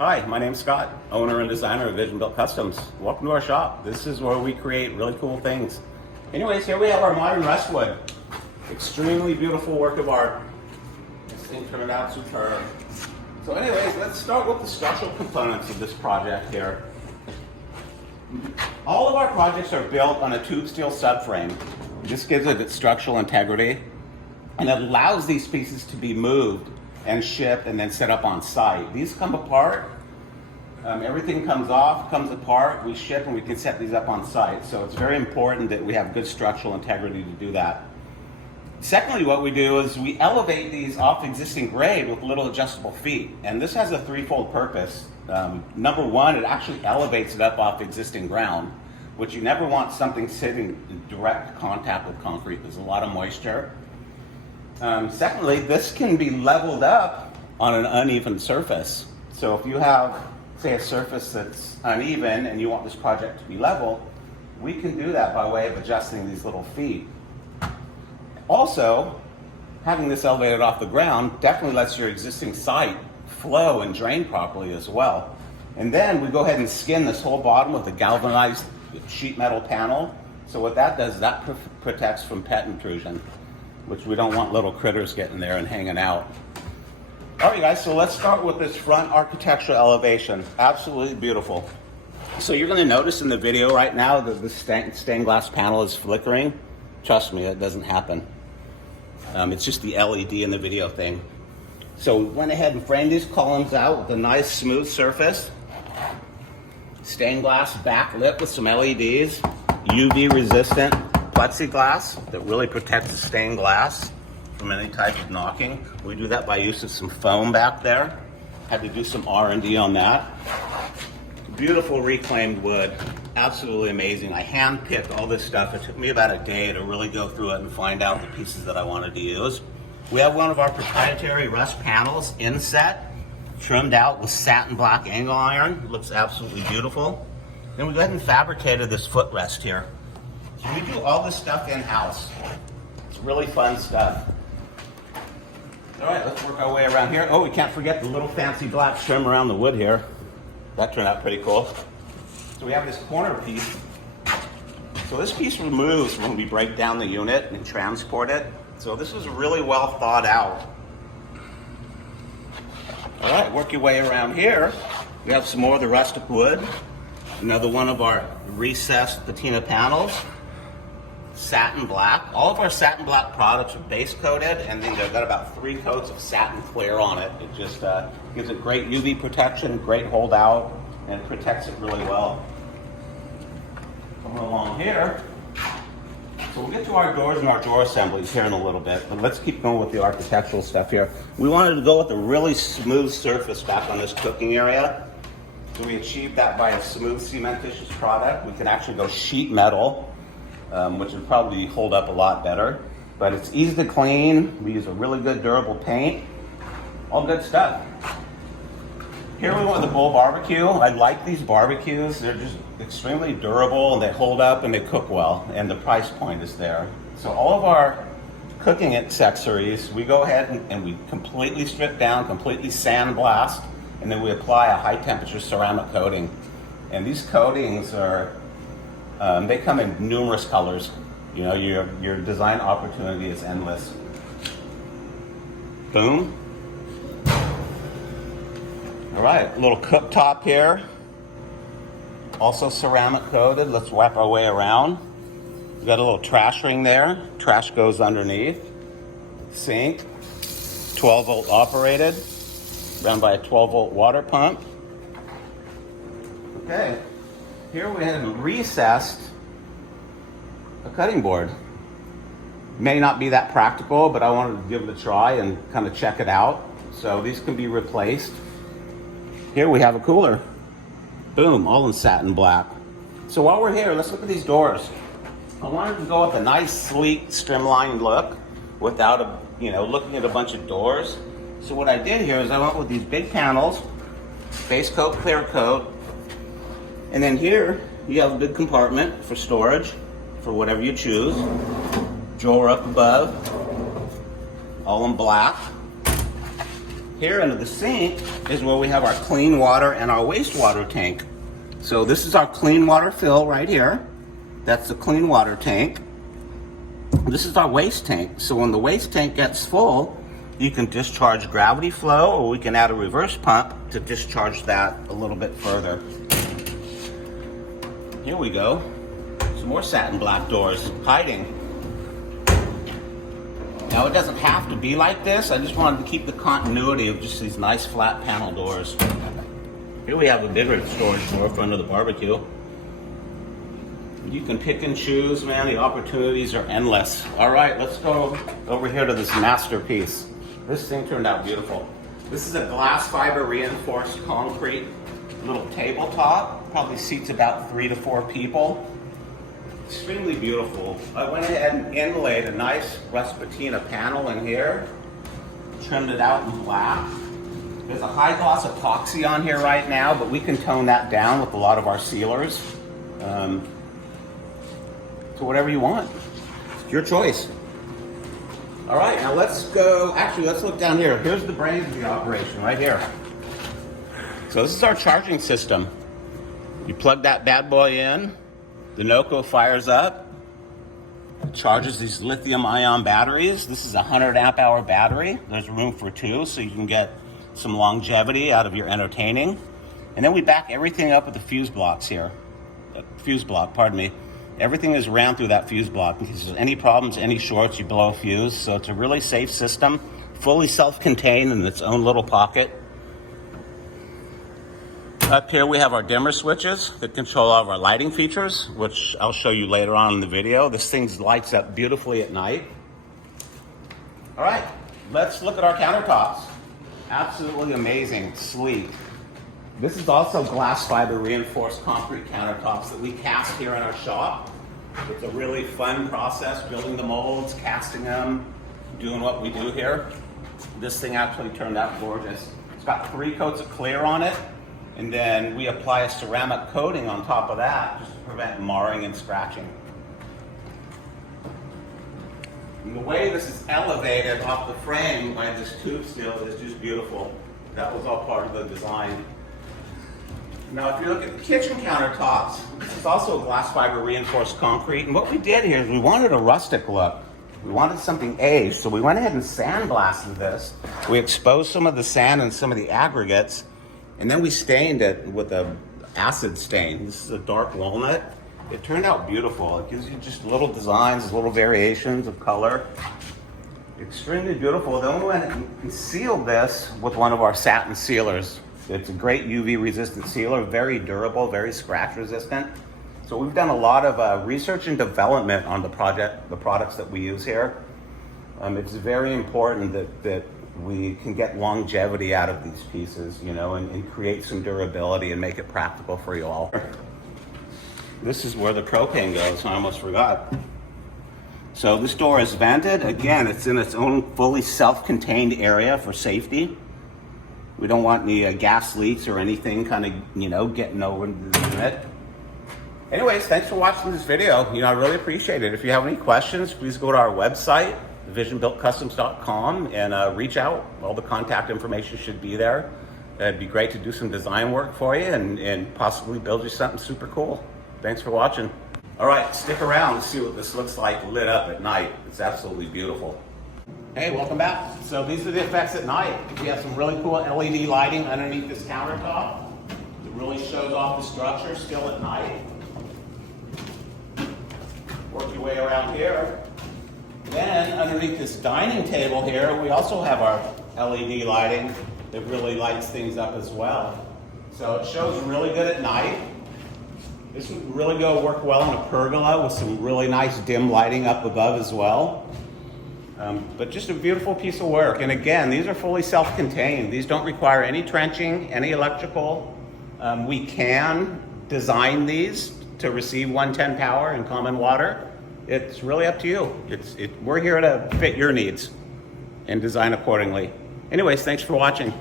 Hi, my name's Scott, owner and designer of Vision Built Customs. Welcome to our shop. This is where we create really cool things. Anyways, here we have our Modern Rustwood. Extremely beautiful work of art. This thing turned out superb. So anyways, let's start with the structural components of this project here. All of our projects are built on a tube steel subframe. This gives it its structural integrity and it allows these pieces to be moved and shipped and then set up on site. These come apart, everything comes off, comes apart, we ship and we can set these up on site. So it's very important that we have good structural integrity to do that. Secondly, what we do is we elevate these off existing grade with little adjustable feet. And this has a threefold purpose. Number one, it actually elevates it up off existing ground, which you never want something sitting in direct contact with concrete. There's a lot of moisture. Secondly, this can be leveled up on an uneven surface. So if you have, say, a surface that's uneven and you want this project to be level, we can do that by way of adjusting these little feet. Also, having this elevated off the ground definitely lets your existing site flow and drain properly as well. And then we go ahead and skin this whole bottom with a galvanized sheet metal panel. So what that does is that protects from pet intrusion, which we don't want little critters getting there and hanging out. All right, guys, so let's start with this front architectural elevation. Absolutely beautiful. So you're going to notice in the video right now that the stained glass panel is flickering. Trust me, it doesn't happen. It's just the LED in the video thing. So we went ahead and framed these columns out with a nice smooth surface. Stained glass backlit with some LEDs. UV resistant plexiglass that really protects the stained glass from any type of knocking. We do that by use of some foam back there. Had to do some R&D on that. Beautiful reclaimed wood. Absolutely amazing. I hand-picked all this stuff. It took me about a day to really go through it and find out the pieces that I wanted to use. We have one of our proprietary rust panels inset, trimmed out with satin black angle iron. It looks absolutely beautiful. Then we go ahead and fabricated this footrest here. So we do all this stuff in-house. It's really fun stuff. All right, let's work our way around here. Oh, we can't forget the little fancy black trim around the wood here. That turned out pretty cool. So we have this corner piece. So this piece removes when we break down the unit and transport it. So this is really well thought out. All right, work your way around here. We have some more of the rustic wood. Another one of our recessed patina panels. Satin black. All of our satin black products are base coated and then they've got about 3 coats of satin clear on it. It just gives it great UV protection, great hold out, and it protects it really well. Coming along here. So we'll get to our doors and our door assemblies here in a little bit, but let's keep going with the architectural stuff here. We wanted to go with a really smooth surface back on this cooking area. So we achieved that by a smooth cementitious product. We can actually go sheet metal, which would probably hold up a lot better, but it's easy to clean. We use a really good durable paint. All good stuff. Here we went with the bull barbecue. I like these barbecues. They're just extremely durable and they hold up and they cook well, and the price point is there. So all of our cooking accessories, we go ahead and we completely strip down, completely sandblast, and then we apply a high temperature ceramic coating. And these coatings are, they come in numerous colors. You know, your design opportunity is endless. Boom. All right, a little cooktop here. Also ceramic coated. Let's wrap our way around. We've got a little trash ring there. Trash goes underneath. Sink, 12 volt operated, run by a 12 volt water pump. Okay, here we have recessed a cutting board. May not be that practical, but I wanted to give it a try and kind of check it out. So these can be replaced. Here we have a cooler. Boom, all in satin black. So while we're here, let's look at these doors. I wanted to go with a nice, sleek, streamlined look without looking at a bunch of doors. So what I did here is I went with these big panels, base coat, clear coat, and then here you have a big compartment for storage for whatever you choose. Drawer up above, all in black. Here under the sink is where we have our clean water and our wastewater tank. So this is our clean water fill right here. That's the clean water tank. This is our waste tank. So when the waste tank gets full, you can discharge gravity flow, or we can add a reverse pump to discharge that a little bit further. Here we go. Some more satin black doors hiding. Now it doesn't have to be like this. I just wanted to keep the continuity of just these nice flat panel doors. Here we have a bigger storage door in front of the barbecue. You can pick and choose, man. The opportunities are endless. All right, let's go over here to this masterpiece. This thing turned out beautiful. This is a glass fiber reinforced concrete little tabletop. Probably seats about 3 to 4 people. Extremely beautiful. I went ahead and inlaid a nice rust patina panel in here. Trimmed it out in black. There's a high gloss epoxy on here right now, but we can tone that down with a lot of our sealers. So whatever you want, it's your choice. All right, now let's go, actually let's look down here. Here's the brains of the operation right here. So this is our charging system. You plug that bad boy in, the NOCO fires up, charges these lithium ion batteries. This is a 100 amp hour battery. There's room for 2, so you can get some longevity out of your entertaining. And then we back everything up with the fuse blocks here. Fuse block, pardon me. Everything is ran through that fuse block. In case there's any problems, any shorts, you blow a fuse. So it's a really safe system, fully self-contained in its own little pocket. Up here we have our dimmer switches that control all of our lighting features, which I'll show you later on in the video. This thing lights up beautifully at night. All right, let's look at our countertops. Absolutely amazing, sleek. This is also glass fiber reinforced concrete countertops that we cast here in our shop. It's a really fun process, building the molds, casting them, doing what we do here. This thing actually turned out gorgeous. It's got 3 coats of clear on it, and then we apply a ceramic coating on top of that just to prevent marring and scratching. And the way this is elevated off the frame by this tube steel is just beautiful. That was all part of the design. Now, if you look at the kitchen countertops, this is also glass fiber reinforced concrete. And what we did here is we wanted a rustic look. We wanted something aged, so we went ahead and sandblasted this. We exposed some of the sand and some of the aggregates, and then we stained it with a acid stain. This is a dark walnut. It turned out beautiful. It gives you just little designs, little variations of color. Extremely beautiful. Then we went and sealed this with one of our satin sealers. It's a great UV resistant sealer, very durable, very scratch resistant. So we've done a lot of research and development on the products that we use here. It's very important that we can get longevity out of these pieces, you know, and create some durability and make it practical for you all. This is where the propane goes, I almost forgot. So this door is vented. Again, it's in its own fully self-contained area for safety. We don't want any gas leaks or anything kind of, you know, getting over the unit. Anyways, thanks for watching this video. You know, I really appreciate it. If you have any questions, please go to our website, visionbuiltcustoms.com, and reach out. All the contact information should be there. It'd be great to do some design work for you and possibly build you something super cool. Thanks for watching. All right, stick around to see what this looks like lit up at night. It's absolutely beautiful. Hey, welcome back. So these are the effects at night. We have some really cool LED lighting underneath this countertop. It really shows off the structure still at night. Work your way around here. Then underneath this dining table here, we also have our LED lighting that really lights things up as well. So it shows really good at night. This would really go work well in a pergola with some really nice dim lighting up above as well. But just a beautiful piece of work. And again, these are fully self-contained. These don't require any trenching, any electrical. We can design these to receive 110 power and common water. It's really up to you. We're here to fit your needs and design accordingly. Anyways, thanks for watching.